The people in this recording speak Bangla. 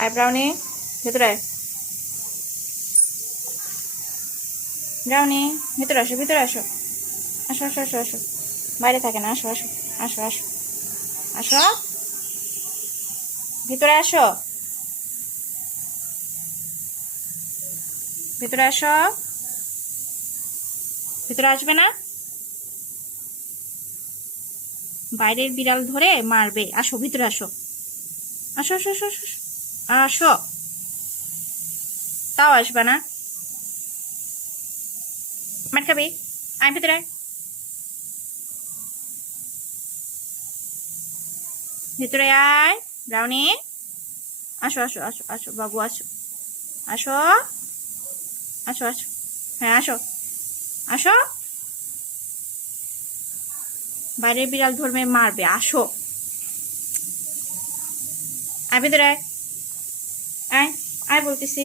আয় ব্রাউনি, ভেতরে আয়। ব্রাউনি, ভেতরে আসো, ভিতরে আসো। আসো আসো আসো আসো, বাইরে থাকে না, আসো আসো আসো আসো আসো, ভিতরে আসো, ভিতরে আসো। ভিতরে আসবে না, বাইরের বিড়াল ধরে মারবে। আসো ভিতরে আসো, আসো আসো আসো আসো আসো। তাও আসবে না, মার খাবি। আয় ভিতরে আয়, ভিতরে আয় ব্রাউনি। আসো আসো আসো আসো বাবু, আসো আসো আসো আসো, হ্যাঁ আসো আসো। বাইরের বিড়াল ধরবে মারবে, আসো। আয় ভিতরে আয়, আয় আয় বলতেছি।